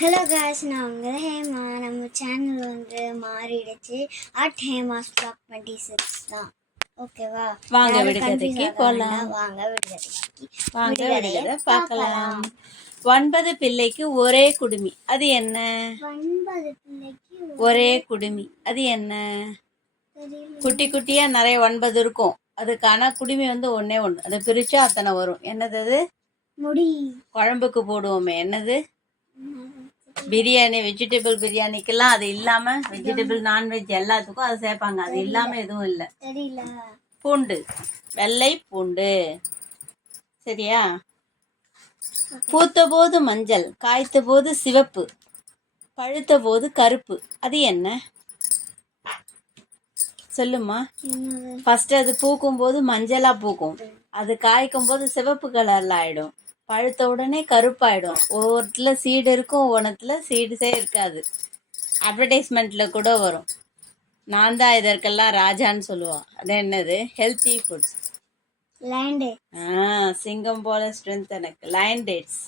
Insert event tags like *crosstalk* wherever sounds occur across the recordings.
Hello guys நான் உங்கள் ஹேமா. நம்ம சேனல் வந்து மாறிடுச்சு. At Hemas block twenty six தான் ஓகேவா வாங்க விடுகதைக்கு. வேண்டாம். வாங்க விடுகதைக்கு. வாங்க விடுகதை பார்க்கலாம். ஒன்பது பிள்ளைக்கு ஒரே குடுமி. அது என்ன? ஒன்பது பிள்ளைக்கு ஒரே குடுமி. அது என்ன? குட்டி குட்டியா நிறைய ஒன்பது இருக்கும். அதுக்கான குடுமி வந்து ஒண்ணே ஒண்ணு. அதை பிரிச்சா அத்தனை வரும். என்னது அது? முடி. குழம்புக்கு போடுவோமே. என்னது? பிரியாணி வெஜிடபிள் பிரியாணிக்கெல்லாம் அது இல்லாம வெஜிடபிள் நான்வெஜ் எல்லாத்துக்கும் அது சேர்ப்பாங்க. அது இல்லாம எதுவும் இல்லை. பூண்டு. வெள்ளை பூண்டு. சரியா? பூத்த போது மஞ்சள் காய்த்த போது சிவப்பு பழுத்த போது கருப்பு. அது என்ன? சொல்லுமா ஃபர்ஸ்ட் அது பூக்கும் போது மஞ்சளா பூக்கும். அது காய்க்கும் போது சிவப்பு கலர்ல ஆயிடும். பழுத்த உடனே கருப்பாயிடும். ஒவ்வொருத்துல சீடு இருக்கும் ஒவ்வொன்றத்துல சீடுஸே இருக்காது. அட்வர்டைஸ்மெண்ட்ல கூட வரும். நான் தான் இதற்கெல்லாம் ராஜான்னு சொல்லுவான் அது என்னது? ஹெல்த்தி ஃபுட்ஸ் ஆ சிங்கம் போல ஸ்ட்ரென்த் எனக்கு. லைன் டேட்ஸ்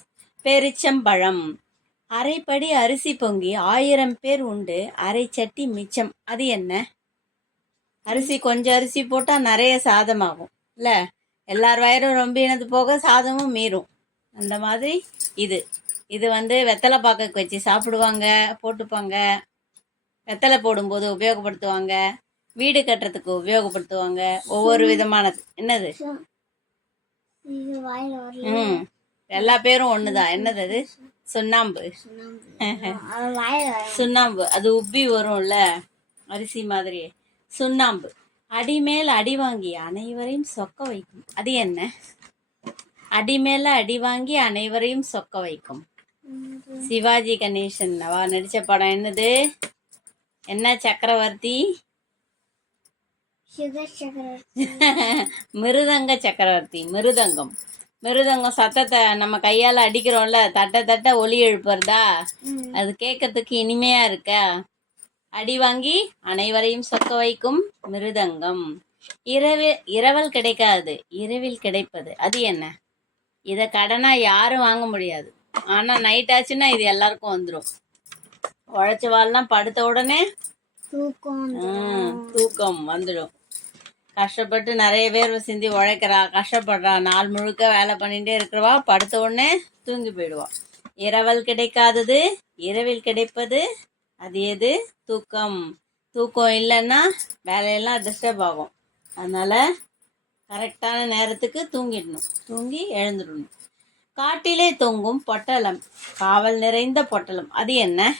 பெரிச்சம்பழம். அரைப்படி அரிசி பொங்கி ஆயிரம் பேர் உண்டு. அரை சட்டி மிச்சம். அது என்ன? அரிசி கொஞ்சம் அரிசி போட்டால் நிறைய சாதமாகும். இல்லை? எல்லார் வயிறும் ரொம்பினது போக சாதமும் மீறும். அந்த மாதிரி இது. இது வந்து வெத்தலை பாக்கு வச்சு சாப்பிடுவாங்க போட்டுப்பாங்க. வெத்தலை போடும்போது உபயோகப்படுத்துவாங்க. வீடு கட்டுறதுக்கு உபயோகப்படுத்துவாங்க. ஒவ்வொரு விதமானது. என்னது? ம். எல்லா பேரும் ஒண்ணுதான் என்னது அது? சுண்ணாம்பு. சுண்ணாம்பு. அது உப்பி வரும்ல? அரிசி மாதிரி. சுண்ணாம்பு. அடி மேல் அடி வாங்கி அனைவரையும் சொக்க வைக்கும். அது என்ன? அடி மேல அடி வாங்கி அனைவரையும் சொக்க வைக்கும். சிவாஜி கணேசன் அவ நடிச்ச படம் என்னது? என்ன சக்கரவர்த்தி? *laughs* மிருதங்க சக்கரவர்த்தி மிருதங்கம். மிருதங்கம் சத்தத்தை நம்ம கையால் அடிக்கிறோம்ல தட்ட தட்ட ஒலி எழுப்புறதா. அது கேட்கறதுக்கு இனிமையா இருக்கா? அடி வாங்கி அனைவரையும் சொக்க வைக்கும் மிருதங்கம். இரவு இரவல் கிடைக்காது இரவில் கிடைப்பது. அது என்ன? இதை கடனா யாரும் வாங்க முடியாது. ஆனா நைட் ஆச்சுன்னா இது எல்லாருக்கும் வந்துடும் உழைச்ச வாழ்லாம் படுத்த உடனே தூக்கம் தூக்கம் வந்துடும் கஷ்டப்பட்டு நிறைய பேர் சிந்தி உழைக்கிறா கஷ்டப்படுறா. நாள் முழுக்க வேலை பண்ணிட்டே இருக்கிறவா படுத்த உடனே தூங்கி போயிடுவா. இரவல் கிடைக்காதது இரவில் கிடைப்பது அது எது? தூக்கம். தூக்கம் இல்லைன்னா வேலையெல்லாம் டிஸ்டர்ப் ஆகும். அதனால கரெக்டான நேரத்துக்கு தூங்கிடணும். தூங்கி எழுந்துடணும். காட்டிலே தொங்கும் பொட்டலம் காவல் நிறைந்த பொட்டலம். அது என்ன?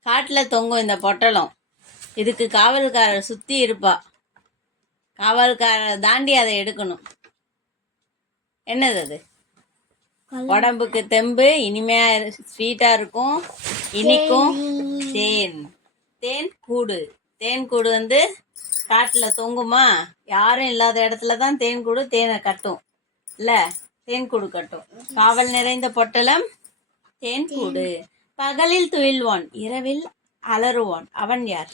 காட்டில் தொங்கும் இந்த பொட்டலம். இதுக்கு காவல்காரர் சுற்றி இருப்பா. காவல்காரர் தாண்டி அதை எடுக்கணும். என்னது அது? உடம்புக்கு தெம்பு இனிமையா ஸ்வீட்டா இருக்கும் இனிக்கும் தேன். தேன் கூடு. தேன் கூடு வந்து காட்டுல தொங்குமா? யாரும் இல்லாத இடத்துல தான் தேன் கூடு தேனை கட்டும். இல்ல தேன் கூடு கட்டும். காவல் நிறைந்த பொட்டலம் தேன் கூடு பகலில் துயில்வான் இரவில் அலறுவான். அவன் யார்?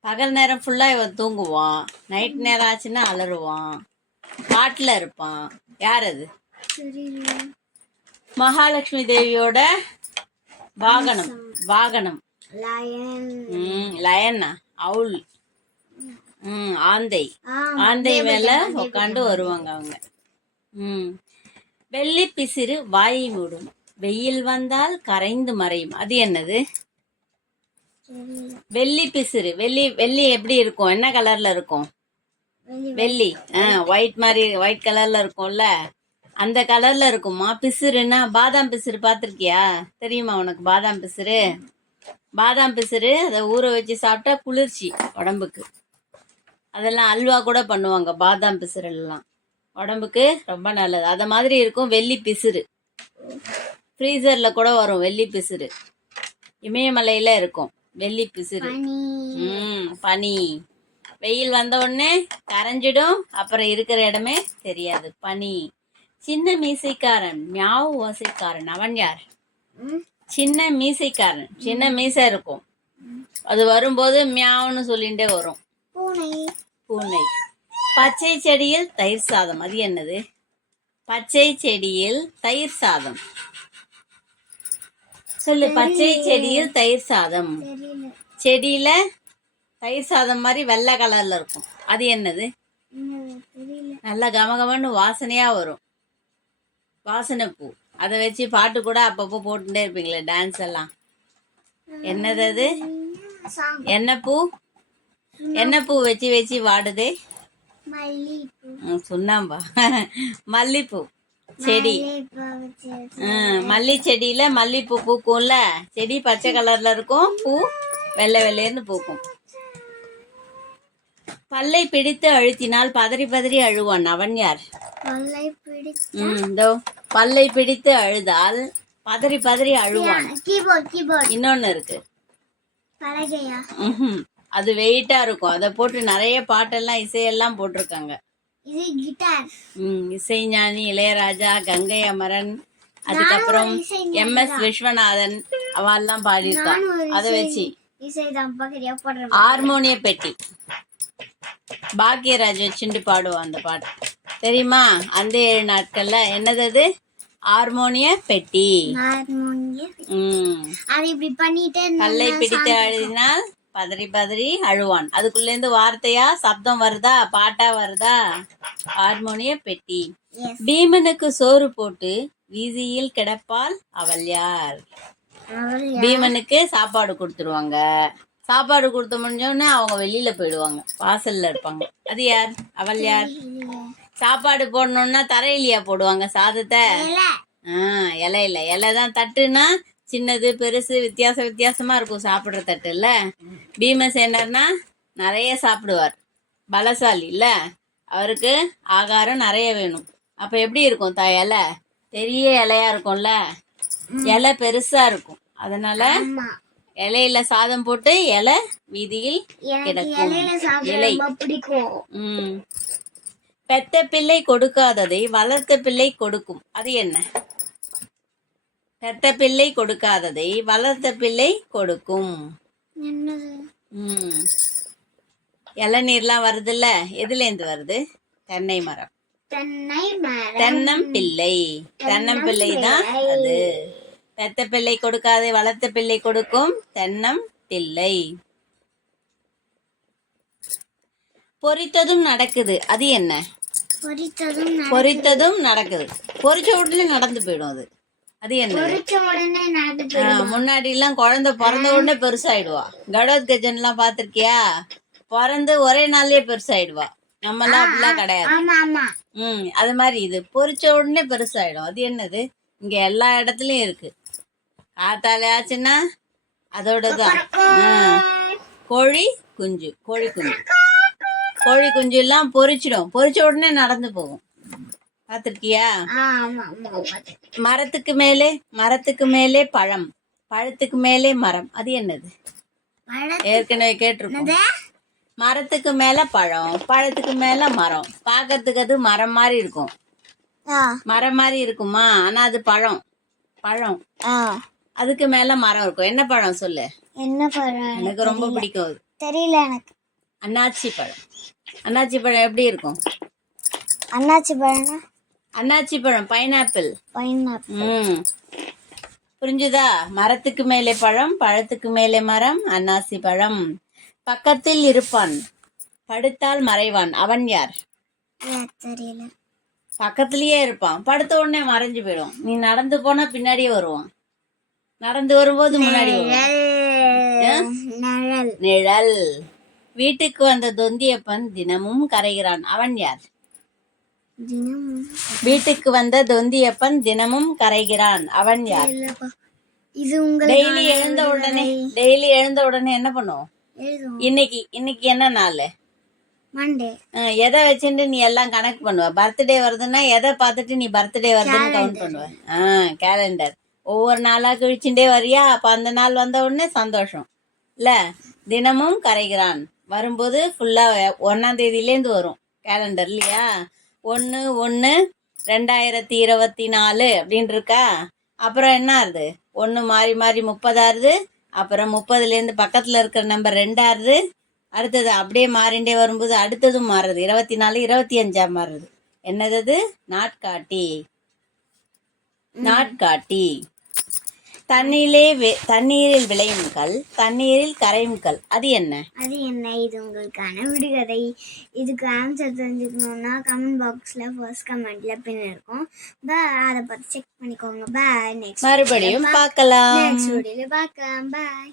பகல் நேரம் ஃபுல்லா இவன் தூங்குவான். நைட் நேரம் ஆச்சுன்னா அலறுவான். காட்டுல இருப்பான். யார் அது? மகாலட்சுமி தேவியோட வாகனம். வாகனம். லயன்னா? அவுல். ம் ஆந்தை. ஆந்தை மேல உட்காந்து வருவாங்க அவங்க. ம். வெள்ளி பிசிறு வாயை மூடும். வெயில் வந்தால் கரைந்து மறையும். அது என்னது? வெள்ளி. பிசிறு. வெள்ளி வெள்ளி எப்படி இருக்கும்? என்ன கலர்ல இருக்கும்? வெளி வெள்ளி. ஆ ஒயிட் மாதிரி ஒயிட் கலர்ல இருக்கும்ல? அந்த கலர்ல இருக்குமா? பிசிறுன்னா பாதாம் பிசிறு பார்த்திருக்கியா? தெரியுமா உனக்கு பாதாம் பிசிறு? பாதாம் பிசிறு அதை ஊற வச்சு சாப்பிட்டா குளிர்ச்சி உடம்புக்கு. அதெல்லாம் அல்வா கூட பண்ணுவாங்க பாதாம் பிசிறு எல்லாம் உடம்புக்கு ரொம்ப நல்லது. அத மாதிரி இருக்கும் வெள்ளி பிசிறு. ஃப்ரீசர்ல கூட வரும் வெள்ளி பிசிறு. இமயமலையில இருக்கும் வெள்ளி பிசிறு. ம் பனி. வெயில் வந்த உடனே கரைஞ்சிடும். அப்புறம் இருக்கிற இடமே தெரியாது. பனி. சின்ன மீசைக்காரன் மியாவு ஓசைக்காரன். அவன் யார்? ம். சின்ன மீசைக்காரன். சின்ன மீசை இருக்கும். அது வரும்போது மியாவுன்னு சொல்லிகிட்டே வரும். பூனை. பூனை. பச்சை செடியில் தயிர் சாதம். அது என்னது? பச்சை செடியில் தயிர் சாதம். சொல்லு பச்சை செடியில் தயிர் சாதம். செடியில தயிர் சாதம் மாதிரி வெள்ளை கலர்ல இருக்கும். அது என்னது? நல்லா கமகமன்னு வாசனையா வரும். வாசனை பூ அதை வச்சு பாட்டு கூட அப்பப்போ போட்டுட்டே இருப்பீங்களே டான்ஸ் எல்லாம். என்னது அது? என்ன பூ? என்ன பூ வச்சு வச்சு வாடுதே? சுண்ணாம்பா. மல்லிப்பூ. செடி. மல்லி செடியில மல்லிப்பூ பூக்கும்ல? செடி பச்சை கலர்ல இருக்கும் பூ வெள்ளை வெள்ளையர்னு பூக்கும். பல்லை பிடித்து அழுத்தினால் பதறி பதறி அழுவான். அவன் யார்? ம், இதோ. பல்லை பிடித்து அழுதால் பதறி பதறி அழுவான். கீபோர்ட் கீபோர்ட் இன்னொன்னு இருக்கு. பலகையா. அது வெயிட்டா இருக்கும். அதை போட்டு நிறைய பாட்டெல்லாம் இசையெல்லாம் போட்டிருக்காங்க. இது கிட்டார் ம், இசைஞானி இளையராஜா கங்கை அமரன் அதுக்கப்புறம் எம் எஸ் விஸ்வநாதன் அவெல்லாம் பாடியிருக்கா. நானும் ஒரு அதை வச்சு. ஹார்மோனிய பெட்டி. பாக்கியராஜ் வச்சுட்டு பாடுவான் அந்த பாட்டு. தெரியுமா? அந்த ஏழு நாட்கள்ல. என்னது அது? ஹார்மோனிய பெட்டி அது இப்படி பண்ணிட்டு கல்லை பிடித்து அழுதினால் பதறி பதறி அழுவான். அதுக்குள்ள இருந்து வார்த்தையா சப்தம் வருதா பாட்டா வருதா? ஹார்மோனிய பெட்டி. பீமனுக்கு சோறு போட்டு வீதியில் கிடப்பால் அவள் யார்? பீமனுக்கு சாப்பாடு கொடுத்துருவாங்க. சாப்பாடு கொடுத்த முடிஞ்சோடனே அவங்க வெளியில போயிடுவாங்க. வாசல்ல இருப்பாங்க. அது யார்? அவள் யார்? சாப்பாடு போடணும்னா தரையிலையா போடுவாங்க சாதத்தை? இல. ஆ இலை இல்லை. இலை தான் தட்டுனா சின்னது பெருசு வித்தியாச வித்தியாசமா இருக்கும் சாப்பிட்ற தட்டு இல்ல பீமசேனர்னா நிறைய சாப்பிடுவார். பலசாலி இல்ல? அவருக்கு ஆகாரம் நிறைய வேணும். அப்ப எப்படி இருக்கும் தா இலை? பெரிய இலையா இருக்கும்ல? இலை பெருசா இருக்கும். அதனால இலையில சாதம் போட்டு இலை வீதியில் கிடக்கும். இலை. ரொம்ப பிடிக்கும். ம். பெத்த பிள்ளை கொடுக்காததை வளர்த்த பிள்ளை கொடுக்கும். அது என்ன? பெத்த பிள்ளை கொடுக்காததை வளர்த்த பிள்ளை கொடுக்கும். இளநீர்லாம் வருதுல்ல? எதுலேருந்து வருது? தென்னை மரம். தென்னை மரம். தென்னம் பிள்ளை. தென்னம் பிள்ளை தான் அது. பெத்த பிள்ளை கொடுக்காதே வளர்த்த பிள்ளை கொடுக்கும். தென்னம் பிள்ளை. பொரித்ததும் நடக்குது. அது என்ன? பொரித்ததும் நடக்குது. பொரிச்ச உடனே நடந்து போயிடும் அது. அது என்ன முன்னாடி எல்லாம் குழந்தை பிறந்த உடனே பெருசாயிடுவா. கடோத் கஜன் எல்லாம் பாத்திருக்கியா பிறந்து ஒரே நாள்லயே பெருசாயிடுவா. நம்ம எல்லாம் அப்படிலாம் கிடையாது. ஆமா ஆமா. ம் அது மாதிரி இது. பொரிச்ச உடனே பெருசாயிடும். அது என்னது? இங்க எல்லா இடத்துலயும் இருக்கு. காத்தால ஆச்சுன்னா அதோட தான் கோழி குஞ்சு. கோழி குஞ்சு. கோழி குஞ்சு எல்லாம் பொரிச்சிடும் பொரிச்ச உடனே நடந்து போகும். பாத்திருக்கியா. மரத்துக்கு மேலே மரத்துக்கு மேலே பழம். பழத்துக்கு மேலே மரம். அது என்னது? ஏற்கனவே கேட்டிருக்கோம் மரத்துக்கு மேல பழம் பழத்துக்கு மேல மரம். பார்க்கறதுக்கு அது மரம் மாதிரி இருக்கும். மரம் மாதிரி இருக்குமா? ஆனா அது பழம். பழம். அதுக்கு மேல மரம் இருக்கும். என்ன பழம் சொல்லு? என்ன பழம்? எனக்கு ரொம்ப பிடிக்கும் தெரியல எனக்கு. அன்னாச்சி பழம். அன்னாச்சி பழம் எப்படி இருக்கும்? அண்ணாச்சி பழம்னா? அன்னாச்சி பழம் பைனாப்பிள் பைனாப்பிள் ம். புரிஞ்சுதா? மரத்துக்கு மேலே பழம் பழத்துக்கு மேலே மரம் அன்னாசி பழம். பக்கத்தில் இருப்பான். படுத்தால் மறைவான். அவன் யார்? தெரியல. பக்கத்துலயே இருப்பான். படுத்த உடனே மறைஞ்சு போயிடும் நீ நடந்து போனா பின்னாடியே வருவான். நடந்து வரும்போது முன்னாடி நிழல். நிழல். வீட்டுக்கு வந்த தொந்தியப்பன் தினமும் கரைகிறான். அவன் யார்? வீட்டுக்கு வந்த தொந்தியப்பன் தினமும் கரைகிறான். அவன் யார். இது டெய்லி எழுந்த உடனே டெய்லி எழுந்த உடனே என்ன பண்ணுவோம்? இன்னைக்கு இன்னைக்கு என்ன நாள்? மண்டே எதை வச்சுட்டு நீ எல்லாம் கணக்கு பண்ணுவ? பர்த்டே வருதுன்னா எதை பார்த்துட்டு நீ பர்த்டே வருதுன்னு கவுண்ட் பண்ணுவ? ஆ கேலண்டர் ஒவ்வொரு நாளா கிழிச்சுட்டே வரியா? அப்ப அந்த நாள் வந்த உடனே சந்தோஷம். இல்ல தினமும் கரைகிறான். வரும்போது ஃபுல்லா ஒன்னாம் தேதியிலேருந்து வரும் கேலண்டர் இல்லையா? ஒன்று ஒன்று ரெண்டாயிரத்தி இருபத்தி நாலு அப்படின்னு இருக்கா அப்புறம் என்ன ஆறுது? ஒன்று மாறி மாறி முப்பதாறுது அப்புறம் முப்பதுலேருந்து பக்கத்தில் இருக்கிற நம்பர் ரெண்டாறுது அடுத்தது அப்படியே மாறிண்டே வரும்போது அடுத்ததும் மாறுது. இருபத்தி நாலு இருபத்தி அஞ்சா மாறுது. என்னது? நாட்காட்டி. நாட்காட்டி. தண்ணீரிலே தண்ணீரில் விளையும் கல் தண்ணீரில் கரையும் கல். அது என்ன? அது என்ன? இது உங்களுக்கான விடுகதை. இதுக்கு ஆன்சர் தெரிஞ்சுக்கணுன்னா கமெண்ட் பாக்ஸில் ஃபர்ஸ்ட் கமெண்ட்ல பின் இருக்கும். பா அதை பார்த்து செக் பண்ணிக்கோங்க. பாய் நெக்ஸ்ட் மறுபடியும் பார்க்கலாம். நெக்ஸ்ட் வீடியோவில் பார்க்கலாம். பாய்